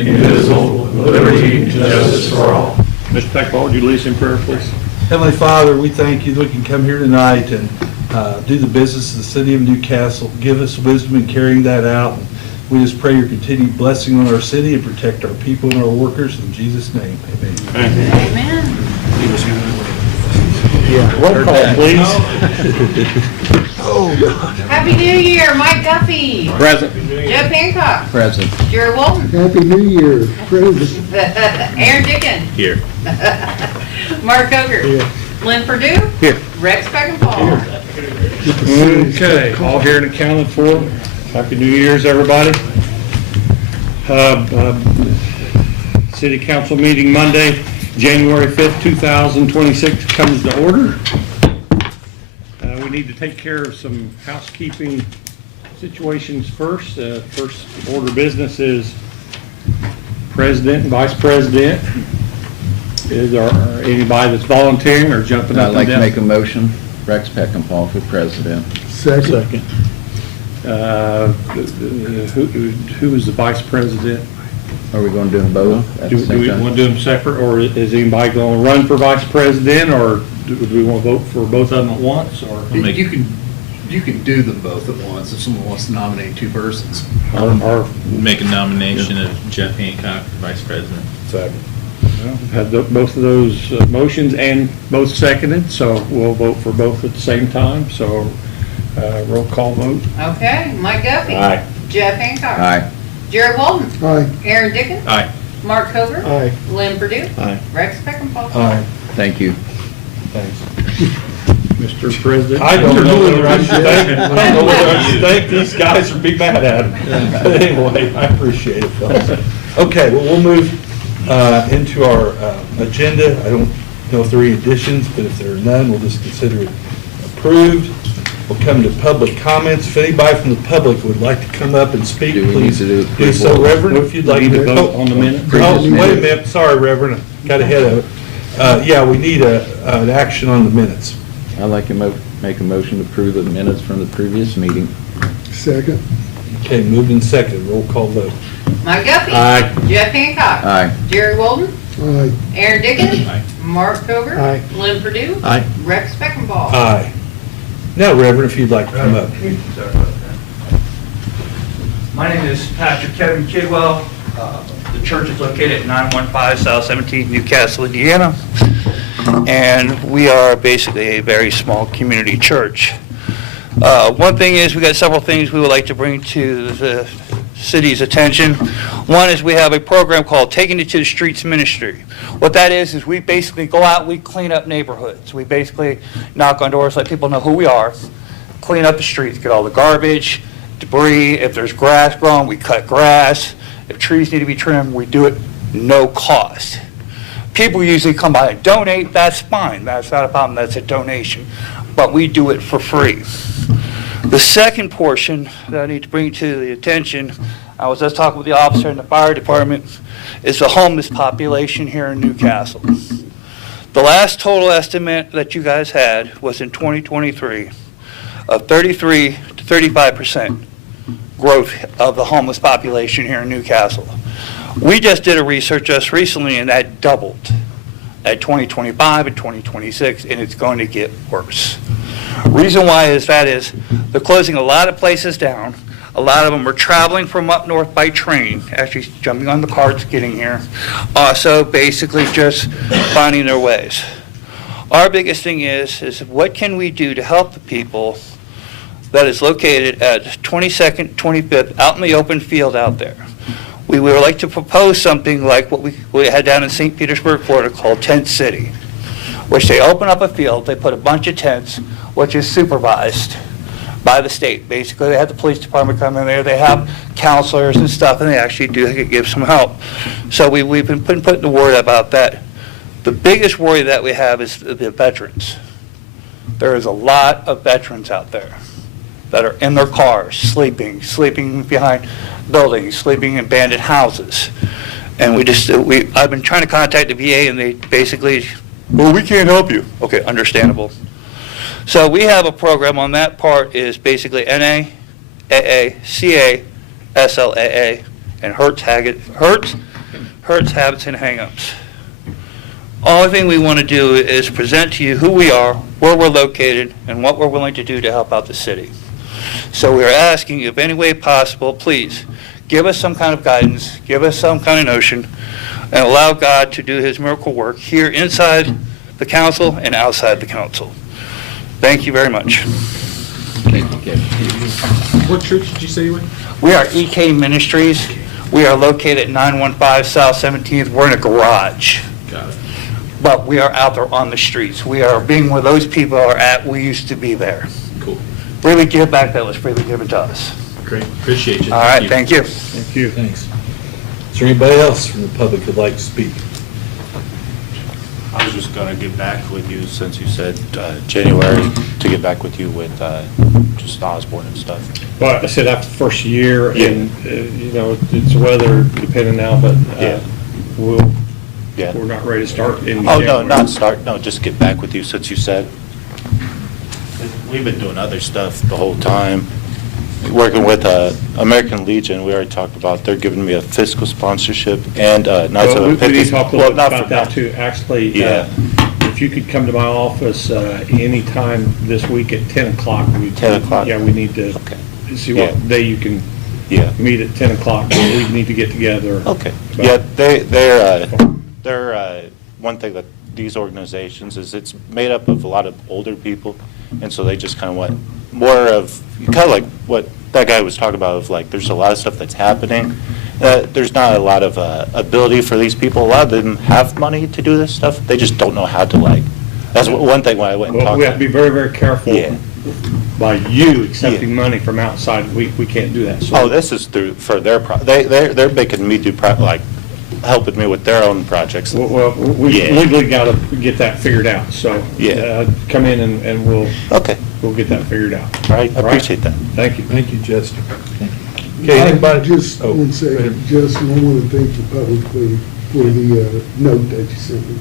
indivisible, with liberty and justice for all. Mr. Peckball, would you lead us in prayer, please? Heavenly Father, we thank you that we can come here tonight and do the business of the city of Newcastle. Give us wisdom in carrying that out. We just pray your continued blessing on our city and protect our people and our workers. In Jesus' name, amen. Amen. Roll call, please. Happy New Year, Mike Guffey. Present. Jeff Hancock. Present. Jerry Walton. Happy New Year, President. Aaron Dickens. Here. Mark Coker. Lynn Purdue. Here. Rex Beckenpaul. Okay, all here and accounted for. Happy New Year's, everybody. City Council meeting Monday, January 5th, 2026 comes to order. We need to take care of some housekeeping situations first. First order of business is President and Vice President. Is there anybody that's volunteering or jumping up I'd like and to down? make a motion, Rex Peckinpah for president. Second. Who is the Vice President? Are we going to do them both at Do the we same time? want to do them separate, or is anybody going to run for Vice President, or do we want to vote for both of them at once, or? You can do them both at once if someone wants to nominate two persons. Or Make a nomination of Jeff Hancock for Vice President. have both of those motions and both seconded, so we'll vote for both at the same time, so roll call vote. Okay, Mike Guffey. Aye. Jeff Hancock. Aye. Jerry Walton. Aye. Aaron Dickens. Aye. Mark Coker. Aye. Lynn Purdue. Aye. Rex Beckenpaul. Aye. Thank you. Thanks. Mr. President? I don't know whether I should thank, I don't know whether I should thank these guys or be mad at them. But anyway, I appreciate it, fellas. Okay, well, we'll move into our agenda. I don't know if there are any additions, but if there are none, we'll just consider it approved. We'll come to public comments. If anybody from the public would like to come up and speak, Do we need please to do do so, people- Reverend, if you'd like We need to. to vote on the minute. Oh, wait a minute, sorry, Reverend, I got ahead of it. Yeah, we need an action on the minutes. I'd like to make a motion to approve the minutes from the previous meeting. Second. Okay, moved and seconded, roll call vote. Mike Guffey. Aye. Jeff Hancock. Aye. Jerry Walton. Aye. Aaron Dickens. Aye. Mark Coker. Aye. Lynn Purdue. Aye. Rex Beckenpaul. Aye. Now, Reverend, if you'd like to come up. My name is Pastor Kevin Kidwell. The church is located at 915 South 17th, Newcastle, Indiana. And we are basically a very small community church. One thing is, we got several things we would like to bring to the city's attention. One is we have a program called Taking It to the Streets Ministry. What that is we basically go out, we clean up neighborhoods. We basically knock on doors, let people know who we are, clean up the streets, get all the garbage, debris. If there's grass growing, we cut grass. If trees need to be trimmed, we do it no cost. People usually come by and donate, that's fine, that's not a problem, that's a donation. But we do it for free. The second portion that I need to bring to the attention, I was just talking with the officer in the fire department, is the homeless population here in Newcastle. The last total estimate that you guys had was in 2023 of 33 to 35% growth of the homeless population here in Newcastle. We just did a research just recently, and that doubled at 2025 and 2026, and it's going to get worse. Reason why is they're closing a lot of places down. A lot of them are traveling from up north by train, actually jumping on the carts, getting here. Also, basically just finding their ways. Our biggest thing is what can we do to help the people that is located at 22nd, 25th, out in the open field out there. We would like to propose something like what we had down in St. Petersburg, Florida, called Tent City, which they open up a field, they put a bunch of tents, which is supervised by the state. Basically, they have the police department come in there, they have counselors and stuff, and they actually do give some help. So we've been putting the word about that. The biggest worry that we have is the veterans. There is a lot of veterans out there that are in their cars, sleeping behind buildings, sleeping in abandoned houses. And I've been trying to contact the VA, and they basically, well, we can't help you. Okay, understandable. So we have a program on that part is basically NA, AA, CA, SLAA, and hurts, habits, and hang-ups. Only thing we want to do is present to you who we are, where we're located, and what we're willing to do to help out the city. So we are asking you, if any way possible, please, give us some kind of guidance, give us some kind of notion, and allow God to do his miracle work here inside the council and outside the council. Thank you very much. What church did you say you were? We are EK Ministries. We are located at 915 South 17th. We're in a garage, Got it. but we are out there on the streets. We are being where those people are at. We used to be there. Cool. Freely give back that was freely given to us. Great. Appreciate you. All right, thank you. Thank you. Thanks. Is there anybody else from the public who'd like to speak? I was just going to get back with you, since you said January, to get back with you with just Osborne and stuff. Well, I said after the first year, and, it's weather depending now, but Yeah. we're Yeah. not ready to start in Oh, January. no, not start, no, just get back with you, since you said. We've been doing other stuff the whole time. Working with American Legion, we already talked about, they're giving me a fiscal sponsorship and Knights Well, of we need to talk a little bit Well, not about for that now. too. Actually, Yeah. if you could come to my office anytime this week at 10 o'clock. 10 o'clock? Yeah, we need to Okay. see Yeah. what day you can Yeah. meet at 10 o'clock. We need to get together. Okay. about- Yeah, they're one thing that these organizations is it's made up of a lot of older people, and so they just kind of want more of, kind of like what that guy was talking about, of like, there's a lot of stuff that's happening. There's not a lot of ability for these people. A lot of them have money to do this stuff. They just don't know how to, like, that's one thing when I went and Well, talked we have to be very, very careful Yeah. by you accepting money from outside. We can't do that. So- Oh, this is for their, they're making me do, like, helping me with their own projects. Well, we Yeah. legally got to get that figured out, so. Yeah. Come in and Okay, we'll get that figured out. all right, I appreciate that. Thank you. Thank you, Justin. Okay, anybody? Just Oh, one go second, ahead. Justin, I want to thank you publicly for the note that you sent me.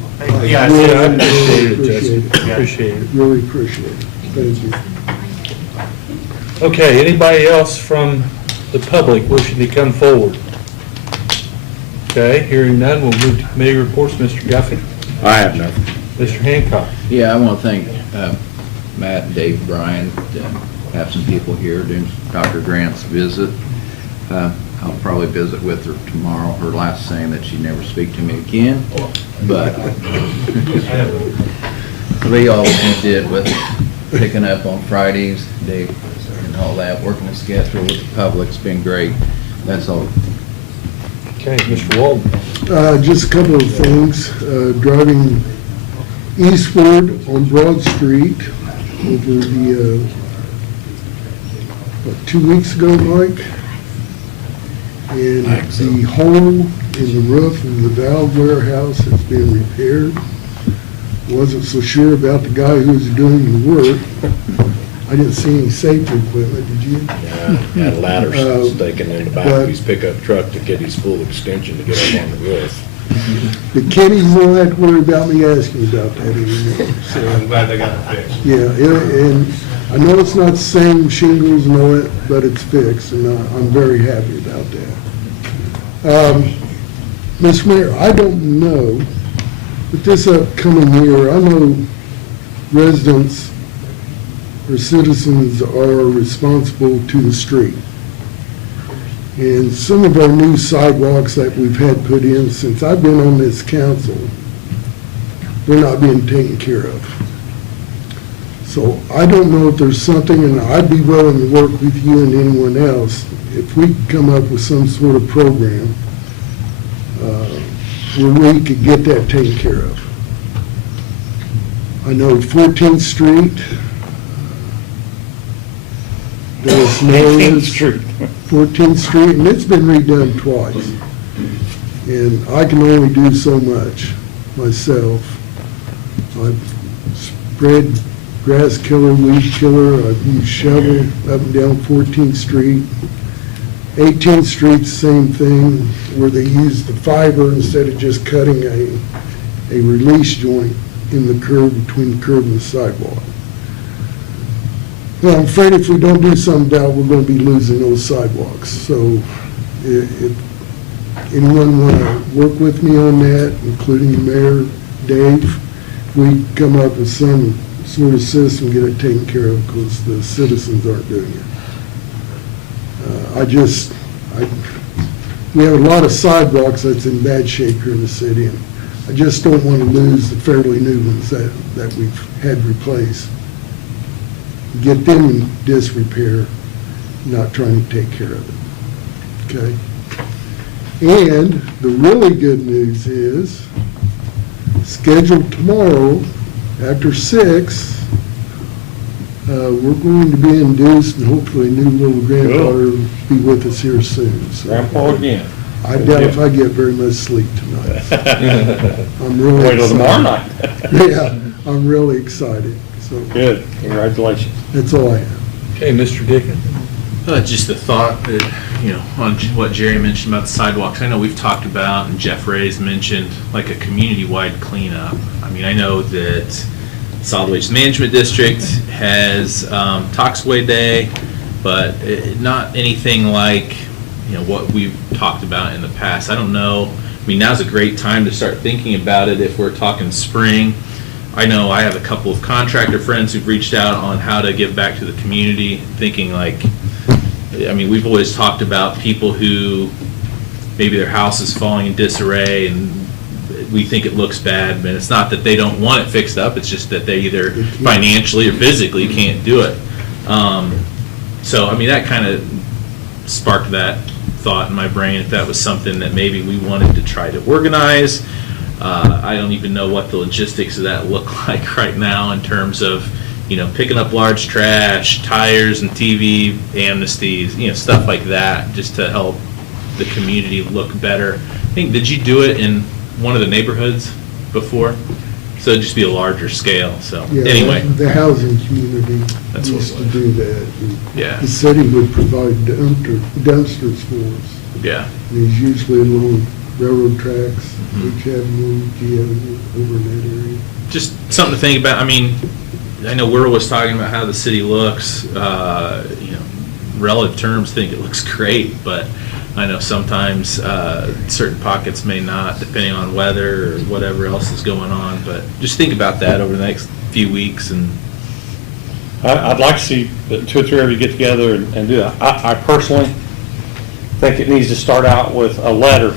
Yeah, I Really, Yeah, I really appreciate it, appreciate Justin. it. Appreciate it. Really appreciate it. Thank you. Okay, anybody else from the public wishing to come forward? Okay, hearing none, we'll move to committee reports. Mr. Guffey? I have nothing. Mr. Hancock? Yeah, I want to thank Matt and Dave Bryan, to have some people here during Dr. Grant's visit. I'll probably visit with her tomorrow, her last saying that she'd never speak to me again, but we all did with picking up on Fridays, Dave, and all that, working the schedule with the public's been great. That's all. Okay, Mr. Walden? Just a couple of things. Driving eastward on Broad Street over the, 2 weeks ago, Mike? And the hole in the roof of the valve warehouse has been repaired. Wasn't so sure about the guy who was doing the work. I didn't see any safety equipment, did you? Had a ladder taken in the back but- of his pickup truck to get his full extension to get up on the roof. But Kenny won't have to worry about me asking about that anymore, so. I'm glad they got it fixed. Yeah, and I know it's not the same shingles and all that, but it's fixed, and I'm very happy about that. Mr. Mayor, I don't know, but this upcoming year, I know residents or citizens are responsible to the street. And some of our new sidewalks that we've had put in since I've been on this council, they're not being taken care of. So I don't know if there's something, and I'd be willing to work with you and anyone else, if we could come up with some sort of program where we could get that taken care of. I know 14th Street, there's no 18th Street. 14th Street, and it's been redone twice. And I can only do so much myself. I've spread grass killer, weed killer, I've used shovel up and down 14th Street. 18th Street, same thing, where they use the fiber instead of just cutting a release joint in the curb, between the curb and the sidewalk. Well, I'm afraid if we don't do something about it, we're going to be losing those sidewalks. So anyone want to work with me on that, including the mayor, Dave, we come up with some sort of system, get it taken care of, because the citizens aren't doing it. We have a lot of sidewalks that's in bad shape here in the city, and I just don't want to lose the fairly new ones that we've had replaced. Get them in disrepair, not trying to take care of it, okay? And the really good news is, scheduled tomorrow after 6, we're going to be induced, and hopefully new little granddaughter will be with us here soon. So Grandpa again. I doubt if I get very much sleep tonight. I'm really Wait till tomorrow excited. night. Yeah, I'm really excited, so Good, congratulations. that's all I have. Okay, Mr. Dickens. Just a thought that, on what Jerry mentioned about the sidewalks, I know we've talked about, and Jeff Ray's mentioned, like a community-wide cleanup. I mean, I know that Solid Waste Management District has Toxaway Day, but not anything like, what we've talked about in the past. I don't know, I mean, now's a great time to start thinking about it if we're talking spring. I know I have a couple of contractor friends who've reached out on how to give back to the community, thinking like, I mean, we've always talked about people who maybe their house is falling in disarray and we think it looks bad, but it's not that they don't want it fixed up, it's just that they either financially or physically can't do it. So, I mean, that kind of sparked that thought in my brain, if that was something that maybe we wanted to try to organize. I don't even know what the logistics of that look like right now in terms of, picking up large trash, tires and TV amnesties, stuff like that, just to help the community look better. I think, did you do it in one of the neighborhoods before? So it'd just be a larger scale, so, Yeah, anyway. the housing community That's what it used to was. do that. And Yeah. the city would provide dumpsters for us. Yeah, And it's usually along railroad tracks, Mhm. H Avenue, G Avenue, over in that area. just something to think about. I mean, I know we're always talking about how the city looks, relative terms think it looks great, but I know sometimes certain pockets may not, depending on weather or whatever else is going on, but just think about that over the next few weeks and. I'd like to see the 2 or 3 of you get together and do that. I personally think it needs to start out with a letter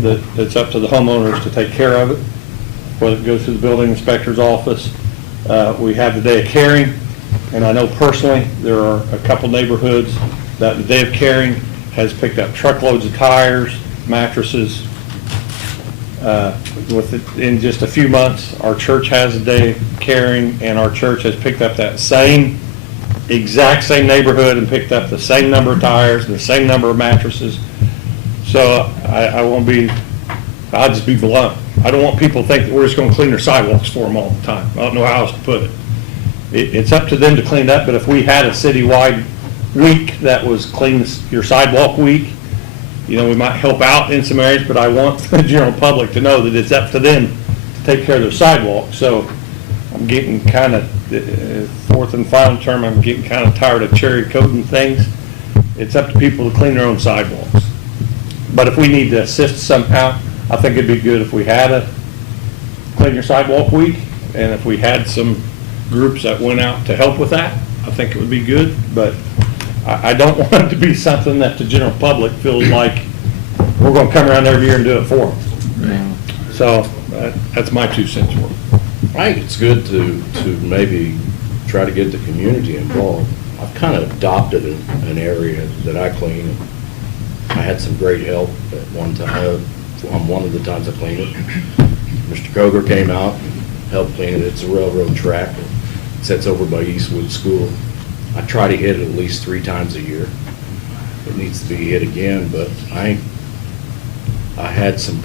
that's up to the homeowners to take care of it, whether it goes to the building inspector's office. We have the day of caring, and I know personally, there are a couple neighborhoods that the day of caring has picked up truckloads of tires, mattresses. In just a few months, our church has a day of caring, and our church has picked up that exact same neighborhood and picked up the same number of tires and the same number of mattresses. So I'll just be blunt. I don't want people to think that we're just gonna clean their sidewalks for them all the time. I don't know how else to put it. It's up to them to clean it up, but if we had a citywide week that was clean your sidewalk week, we might help out in some areas, but I want the general public to know that it's up to them to take care of their sidewalks. So I'm getting kind of, fourth and final term, I'm getting kind of tired of cherry coating things. It's up to people to clean their own sidewalks. But if we need to assist somehow, I think it'd be good if we had a clean your sidewalk week, and if we had some groups that went out to help with that, I think it would be good. But I don't want it to be something that the general public feels like we're gonna come around every year and do it for them. So that's my 2 cents worth. I think it's good to maybe try to get the community involved. I've kind of adopted an area that I clean. I had some great help at one time, on one of the times I cleaned it. Mr. Koger came out and helped clean it. It's a railroad track. It sits over by Eastwood School. I try to hit it at least 3 times a year. It needs to be hit again, but I had some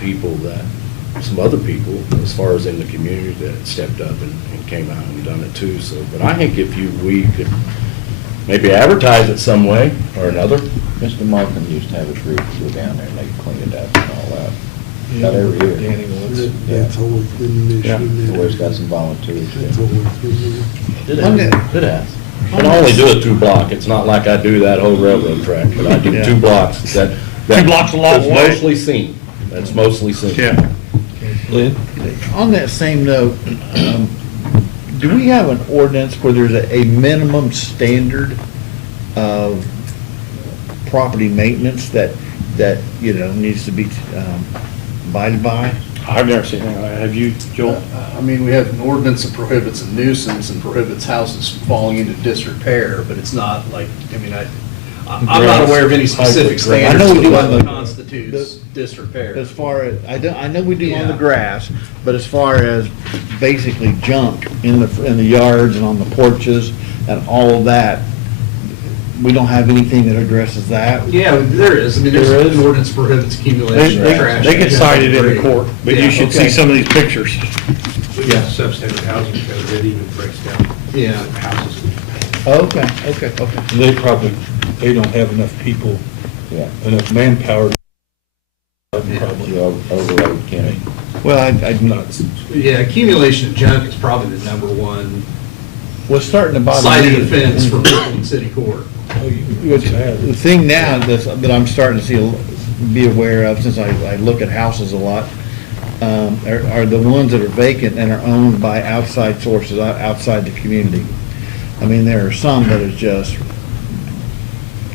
other people, as far as in the community, that stepped up and came out and done it too. So, but I think if we could maybe advertise it some way or another. Mr. Markham used to have a group go down there and they clean it up and all that. About every year. Danny Woods. That's always been an issue. Yeah. in that Always got area. some volunteers. That's always been Good ask. And I only do a 2 block. It's not like I do that whole railroad track, but I do Yeah. 2 blocks. That 2 blocks a long That's way. mostly seen. That's mostly seen. Yeah. Lynn? On that same note, do we have an ordinance where there's a minimum standard of property maintenance that, needs to be abided by? I've never seen that. Have you, Joel? I mean, we have an ordinance that prohibits a nuisance and prohibits houses falling into disrepair, but it's not like, I mean, I'm not aware of any specific I know standards we do of on what the- constitutes disrepair. As far as, I know we do on the Yeah. grass, but as far as basically junk in the yards and on the porches and all of that, we don't have anything that addresses that. Yeah, there is. I mean, there's an ordinance prohibits accumulation of trash. They can cite it in the court, but you Yeah, should see okay. some of these pictures. Yeah. Substandard housing code, it even breaks down Yeah. houses. Okay. They don't have enough people, Yeah. enough manpower. Probably. Overload, Kenny. Well, I'm not, Yeah, accumulation of junk is probably the number one what's starting to bother me. cited offense for people in city court. Oh, you can have The it. thing now that I'm starting to see, be aware of, since I look at houses a lot, are the ones that are vacant and are owned by outside sources, outside the community. I mean, there are some that is just,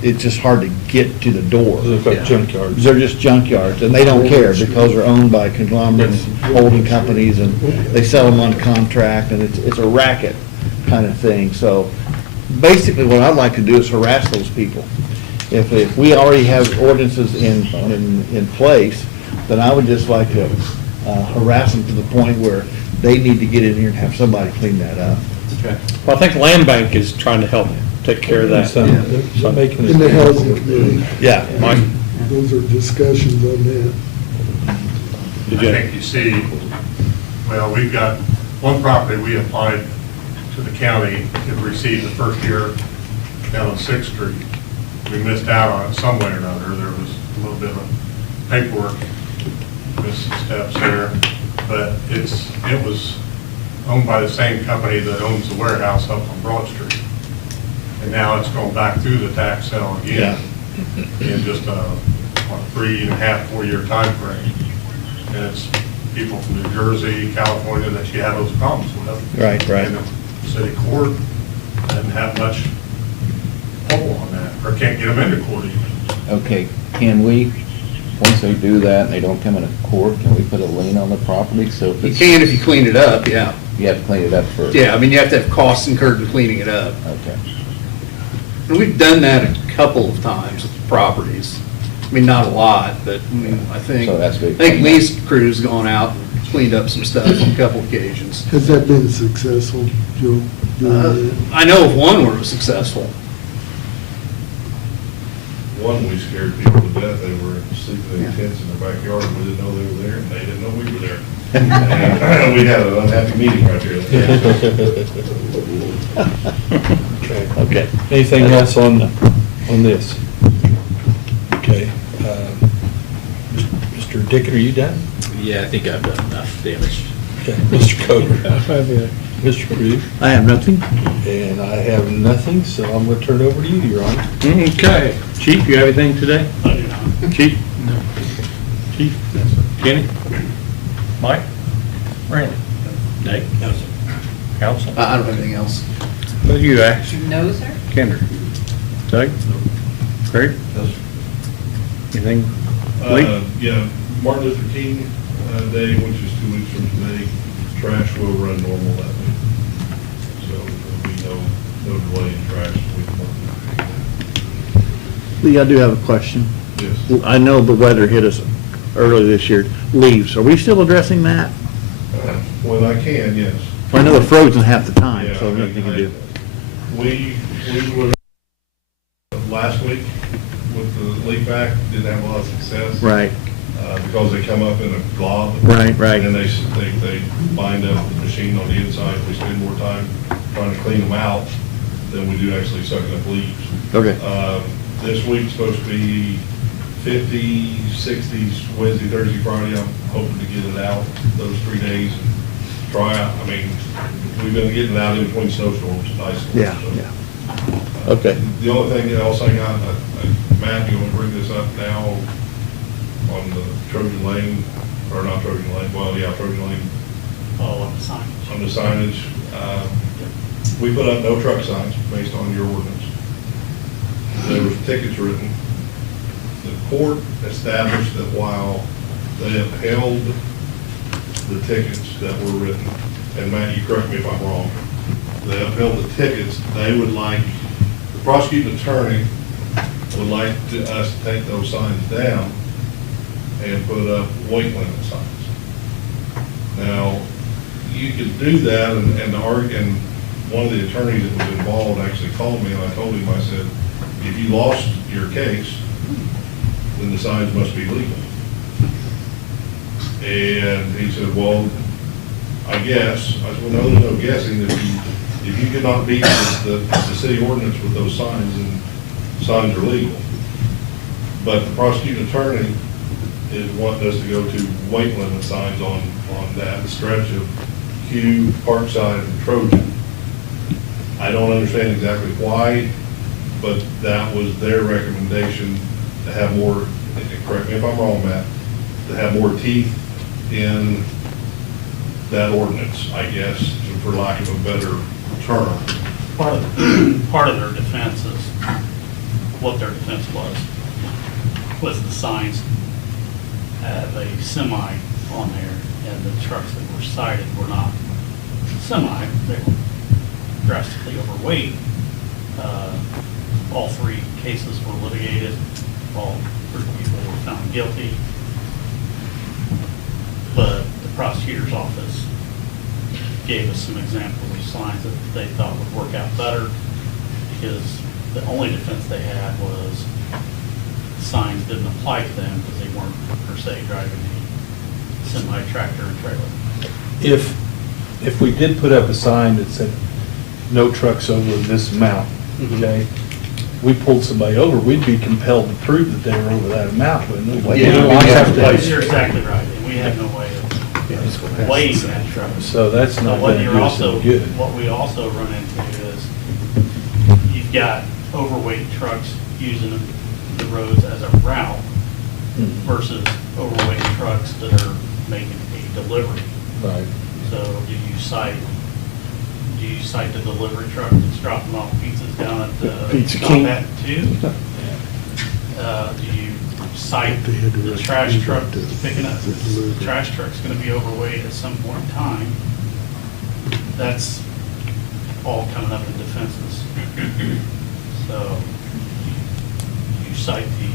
it's just hard to get to the door. They've got junkyards. They're just junkyards, and they don't care because they're owned by conglomerates, holding companies, and they sell them on contract, and it's a racket kind of thing. So basically, what I'd like to do is harass those people. If we already have ordinances in place, then I would just like to harass them to the point where they need to get in here and have somebody clean that up. Well, I think Land Bank is trying to help take care of that. They're making it. In the housing committee, Yeah, Mike? those are discussions on that. Did I you? think you see, well, we've got one property we applied to the county to receive the first year down on Sixth Street. We missed out on it some way or another. There was a little bit of paperwork, missed some steps there, but it was owned by the same company that owns the warehouse up on Broad Street. And now it's going back through the tax sale again in just a 3.5, 4 year time frame. And it's people from New Jersey, California that you have those problems with. Right. And the city court doesn't have much pull on that, or can't get them into court even. Okay, can we, once they do that and they don't come into court, can we put a lien on the property? So if You it's, can if you clean it up, yeah. you have to clean it up first? Yeah, I mean, you have to have costs incurred in cleaning it up. Okay. And we've done that a couple of times with properties. I mean, not a lot, but I mean, I think, So that's I good. think Lee's crew's gone out and cleaned up some stuff on a couple occasions. Has that been successful, Joe? doing that? I know of one where it was successful. One, we scared people to death. They were sleeping in tents in their backyard, and we didn't know they were there, and they didn't know we were there. And we had an unhappy meeting right there. Okay. Anything else on this? Okay. Mr. Dickett, are you done? Yeah, I think I've done enough damage. Okay. Mr. Coker? Mr. Cruz? I have nothing. And I have nothing, so I'm going to turn it over to you, Your Honor. Okay. Chief, you have anything today? Chief? No. Chief? Kenny? Mike? Randy? Dave? No, sir. Council? I don't have anything else. What do you ask? No, sir. Kendra? Doug? Craig? Anything? Lee? Yeah, Martin Luther King Day, which is 2 weeks from today, trash will run normal that week. So there'll be no delay in trash week one. Lee, I do have a question. Yes. I know the weather hit us early this year. Leaves, are we still addressing that? When I can, yes. I know they're frozen half the time, Yeah, so nothing you can do. We were last week with the leaf back, didn't have a lot of success. Right, Because they come up in a glob. right. And they bind up the machine on the inside. We spend more time trying to clean them out than we do actually sucking up leaves. Okay. This week's supposed to be 50s, 60s, Wednesday, Thursday, Friday. I'm hoping to get it out those 3 days and try out. I mean, we've been getting it out in between snowstorms, nice. Yeah, So, yeah. Okay. The only thing else I got, Matt, you want to bring this up now on the Trojan Lane, or not Trojan Lane, well, yeah, Trojan Lane, Oh, on the signage. on the signage. We put up no truck signs based on your ordinance. There was tickets written. The court established that while they upheld the tickets that were written, and Matt, you correct me if I'm wrong, they upheld the tickets, they would like, the prosecuting attorney would like us to take those signs down and put up weight limit signs. Now, you could do that, and one of the attorneys that was involved actually called me, and I told him, I said, if you lost your case, then the signs must be legal. And he said, well, I guess. I said, well, no, there's no guessing. If you could not beat the city ordinance with those signs, then signs are legal. But the prosecuting attorney is wanting us to go to weight limit signs on that stretch of Q, Parkside, and Trojan. I don't understand exactly why, but that was their recommendation to have more, correct me if I'm wrong, Matt, to have more teeth in that ordinance, I guess, for lack of a better term. Part of their defense is, what their defense was the signs have a semi on there, and the trucks that were cited were not semi, they were drastically overweight. All three cases were litigated, all three people were found guilty. But the prosecutor's office gave us some examples of signs that they thought would work out better, because the only defense they had was signs didn't apply to them because they weren't per se driving a semi-tractor and trailer. If we did put up a sign that said, no trucks over this amount, okay? We pulled somebody over, we'd be compelled to prove that they were over that amount, wouldn't we? Yeah, We'd have to- you're exactly right, and we had no way of weighing that truck. So that's not But what gonna you're do us any also, good. what we also run into is, you've got overweight trucks using the roads as a route versus overweight trucks that are making a delivery. Right. So do you cite the delivery truck that's dropping off pizzas down at the Pizza King. Combat 2? Do you cite the trash truck that's picking up, the trash truck's gonna be overweight at some point in time? That's all coming up in defenses. So you cite the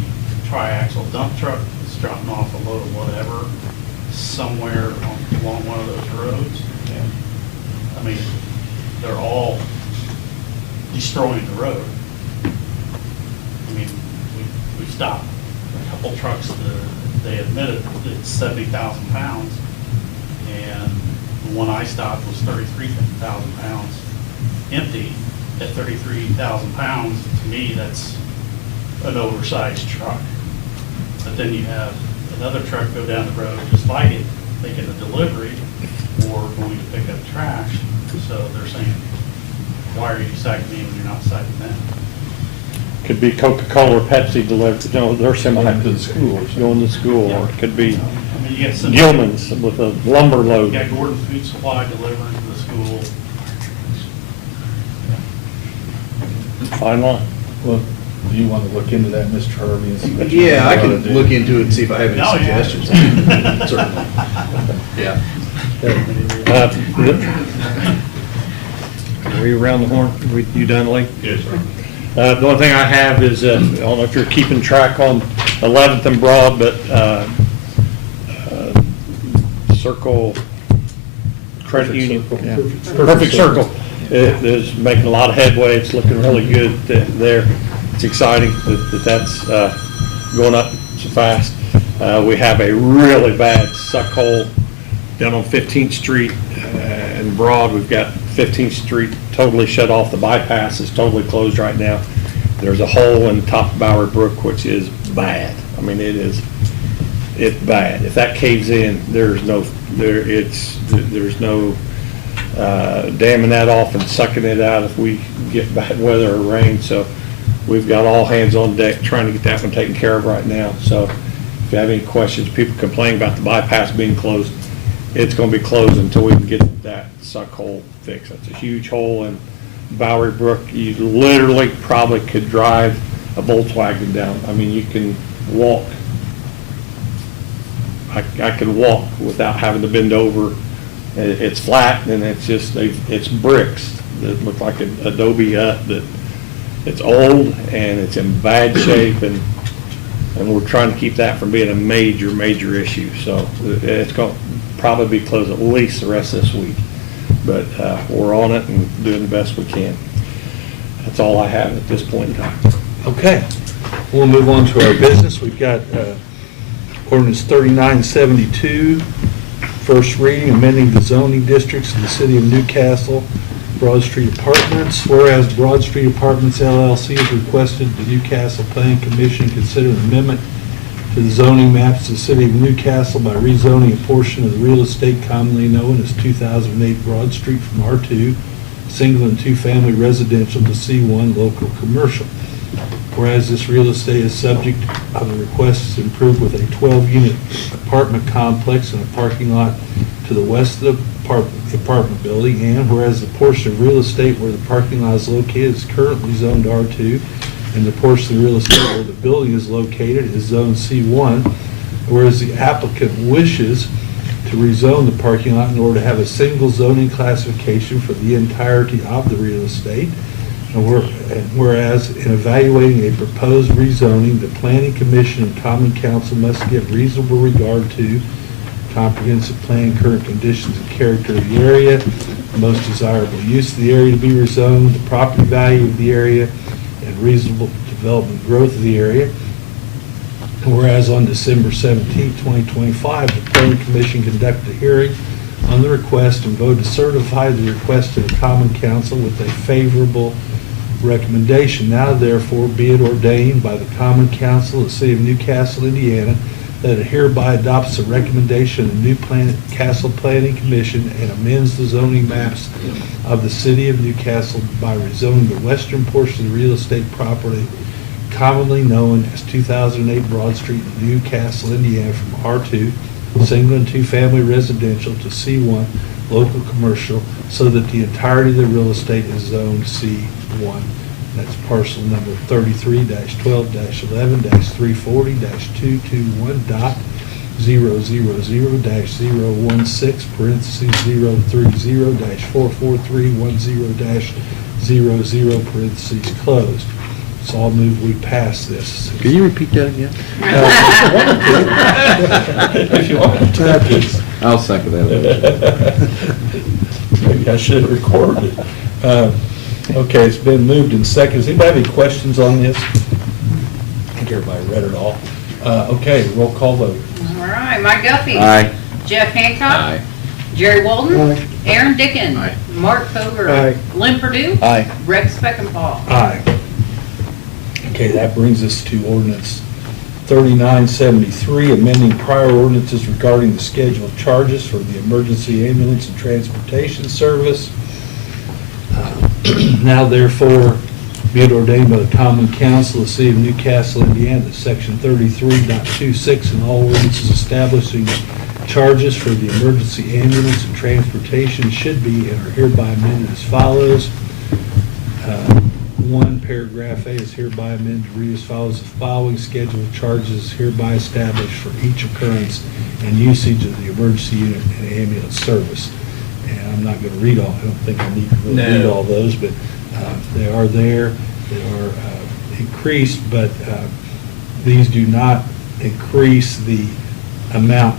triaxle dump truck that's dropping off a load of whatever somewhere along one of those roads. I mean, they're all destroying the road. I mean, we stopped a couple trucks that they admitted it's 70,000 pounds, and the one I stopped was 33,000 pounds empty. At 33,000 pounds, to me, that's an oversized truck. But then you have another truck go down the road just like it, making a delivery or going to pick up trash. So they're saying, why are you citing me when you're not citing them? Could be Coca-Cola or Pepsi delivered, they're semi Going to the school or something. going to school, or it could be I mean, you get some. Gilman's with a lumber You load. got Gordon Food Supply delivering to the school. Fine line. Well, do you want to look into that, Mr. Harvey? And see what Yeah, I ought to can do? look into it and see if I have any Oh, yeah. suggestions. Certainly. Yeah. Are you around the horn? You done, Lee? Yes, sir. The only thing I have is, I don't know if you're keeping track on 11th and Broad, but Circle Credit Union. Yeah. Perfect Circle is making a lot of headway. It's looking really good there. It's exciting that that's going up so fast. We have a really bad suck hole down on 15th Street and Broad. We've got 15th Street totally shut off. The bypass is totally closed right now. There's a hole in the top of Bowery Brook, which is bad. I mean, it's bad. If that caves in, there's no damming that off and sucking it out if we get bad weather or rain. So we've got all hands on deck trying to get that one taken care of right now. So if you have any questions, people complain about the bypass being closed, it's gonna be closed until we can get that suck hole fixed. It's a huge hole in Bowery Brook. You literally probably could drive a Volkswagen down. I mean, you can walk. I could walk without having to bend over. It's flat and it's just, it's bricks that look like an adobe hut that it's old and it's in bad shape, and we're trying to keep that from being a major issue. So it's going to probably be closed at least the rest of this week. But we're on it and doing the best we can. That's all I have at this point in time. Okay, we'll move on to our business. We've got ordinance 3972, first reading, amending the zoning districts of the city of Newcastle, Broad Street Apartments. Whereas Broad Street Apartments LLC has requested the Newcastle Planning Commission consider an amendment to the zoning maps of the city of Newcastle by rezoning a portion of the real estate commonly known as 2008 Broad Street from R2, single and two-family residential, to C1 local commercial. Whereas this real estate is subject of the request to improve with a 12-unit apartment complex and a parking lot to the west of the apartment building, and whereas the portion of real estate where the parking lot is located is currently zoned R2, and the portion of real estate where the building is located is zoned C1, whereas the applicant wishes to rezone the parking lot in order to have a single zoning classification for the entirety of the real estate. And whereas in evaluating a proposed rezoning, the Planning Commission and Common Council must give reasonable regard to comprehensive plan, current conditions and character of the area, the most desirable use of the area to be rezoned, the property value of the area, and reasonable development growth of the area. And whereas on December 17, 2025, the Planning Commission conducted a hearing on the request and voted to certify the request to the Common Council with a favorable recommendation. Now therefore be it ordained by the Common Council of the City of Newcastle, Indiana, that it hereby adopts the recommendation of the Newcastle Planning Commission and amends the zoning maps of the City of Newcastle by rezoning the western portion of the real estate property commonly known as 2008 Broad Street in Newcastle, Indiana, from R2, single and two-family residential, to C1 local commercial, so that the entirety of the real estate is zoned C1. That's parcel number 33-12-11-340-221.000-016, parentheses 030-44310-00, parentheses closed. So I'll move we pass this. Can you repeat that again? If you want to. I'll second that. Maybe I should have recorded it. Okay, it's been moved in second. Does anybody have any questions on this? I think everybody read it all. Okay, roll call vote. All right, Mike Duffy. Aye. Jeff Hancock. Aye. Jerry Walden. Aye. Aaron Dickens. Aye. Mark Foger. Aye. Lynn Purdue. Aye. Rex Speckenpaul. Aye. Okay, that brings us to ordinance 3973, amending prior ordinances regarding the schedule of charges for the emergency ambulance and transportation service. Now therefore be it ordained by the Common Council of the City of Newcastle, Indiana, that section 33.26 and all ordinances establishing charges for the emergency ambulance and transportation should be and are hereby amended as follows. 1, paragraph A is hereby amended to read as follows: the following schedule of charges is hereby established for each occurrence and usage of the emergency unit and ambulance service. And I'm not going to read all, I don't think I need to really read all those, but they are there. They are increased, but these do not increase the amount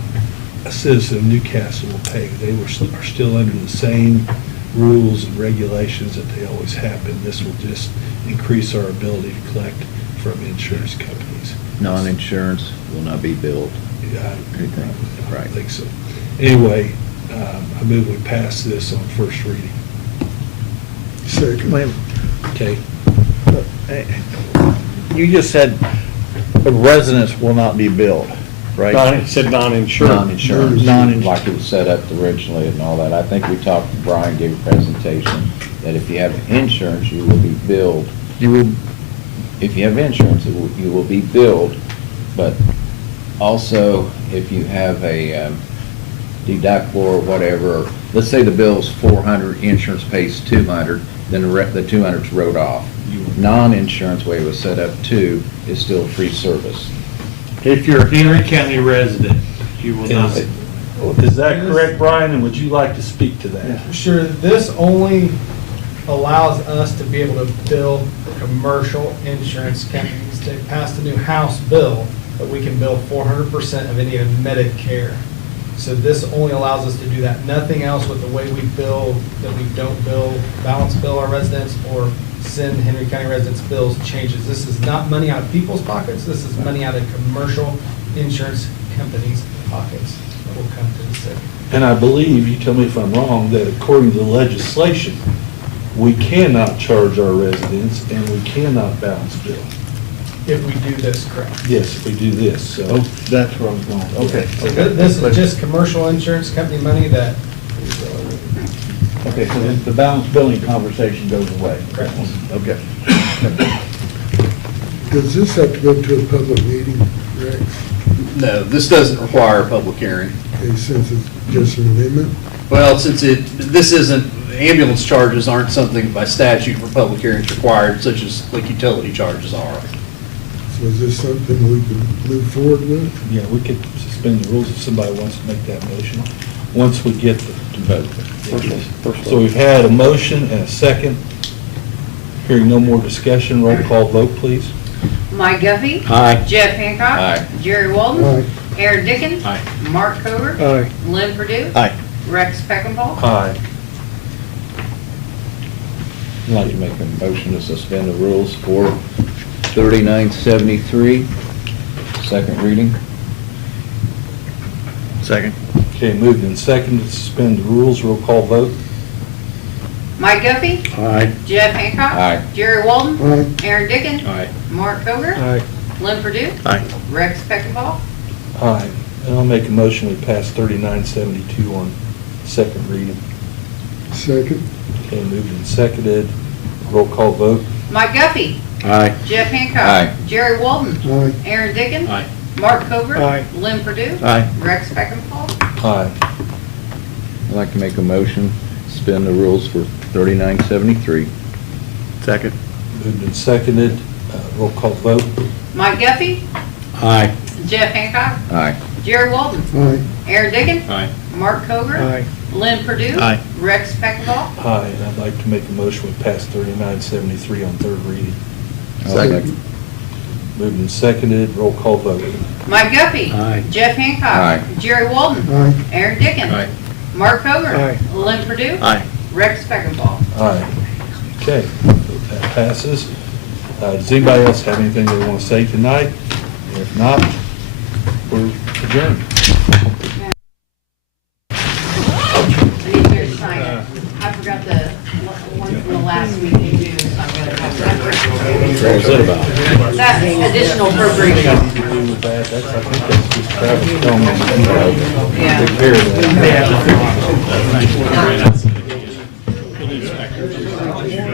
a citizen of Newcastle will pay. They are still under the same rules and regulations that they always have been. This will just increase our ability to collect from insurance companies. Non-insurance will not be billed. Yeah, Anything. I don't think so. Anyway, I move we pass this on first reading. Second. Okay. You just said the residents will not be billed. right? It said non-insured. Non-insurance. Non-insurance. Like it was set up originally and all that. I think we talked, Brian gave a presentation, that if you have insurance, you will be billed. If you have insurance, you will be billed, but also if you have a deductible or whatever, let's say the bill's 400, insurance pays 200, then the 200's wrote off. Non-insurance way it was set up too is still free service. If you're a Henry County resident, you will not. Is that correct, Brian, and would you like to speak to that? Sure, this only allows us to be able to bill commercial insurance companies. They passed a new House bill that we can bill 400% of any admitted care. So this only allows us to do that. Nothing else with the way we bill, that we don't balance bill our residents or send Henry County residents bills changes. This is not money out of people's pockets. This is money out of commercial insurance companies' pockets that will come to the city. And I believe, you tell me if I'm wrong, that according to the legislation, we cannot charge our residents and we cannot balance bill. If we do this correct. Yes, if we do this, so. That's where I'm going. Okay. This is just commercial insurance company money that, Okay, so the balance billing conversation goes away. correct. Okay. Does this have to go to a public meeting, Rex? No, this doesn't require a public hearing. Okay, since it's just an amendment? Well, since this isn't, ambulance charges aren't something by statute for public hearings required, such as like utility charges are. So is this something we can move forward with? Yeah, we could suspend the rules if somebody wants to make that motion, once we get the vote. So we've had a motion and a second. Hearing no more discussion, roll call vote, please. Mike Guffey. Aye. Jeff Hancock. Aye. Jerry Walden. Aye. Aaron Dickens. Aye. Mark Kober. Aye. Lynn Purdue. Aye. Rex Peckinpah. Aye. I'd like to make a motion to suspend the rules for 3973, second reading. Second. Okay, moved and seconded to suspend the rules, roll call vote. Mike Guffey. Aye. Jeff Hancock. Aye. Jerry Walden. Aye. Aaron Dickens. Aye. Mark Kober. Aye. Lynn Purdue. Aye. Rex Peckinpah. Aye. And I'll make a motion, we pass 3972 on second reading. Second? Okay, moved and seconded, roll call vote. Mike Guffey. Aye. Jeff Hancock. Aye. Jerry Walden. Aye. Aaron Dickens. Aye. Mark Kober. Aye. Lynn Purdue. Aye. Rex Peckinpah. Aye. I'd like to make a motion, suspend the rules for 3973. Second. Moved and seconded, roll call vote. Mike Guffey. Aye. Jeff Hancock. Aye. Jerry Walden. Aye. Aaron Dickens. Aye. Mark Kober. Aye. Lynn Purdue. Aye. Rex Peckinpah. Aye, and I'd like to make a motion, we pass 3973 on third reading. Second. Moved and seconded, roll call vote. Mike Guffey. Aye. Jeff Hancock. Aye. Jerry Walden. Aye. Aaron Dickens. Aye. Mark Kober. Aye. Lynn Purdue. Aye. Rex Peckinpah. Aye. Okay, that passes. Does anybody else have anything they want to say tonight? If not, we're adjourned. I need you to sign it. I forgot the one from the last meeting too, so I'm gonna have that. What was it about? That's additional appropriation. Nothing to do with that. That's, I think that's just Travis telling me. Yeah. Take care of that.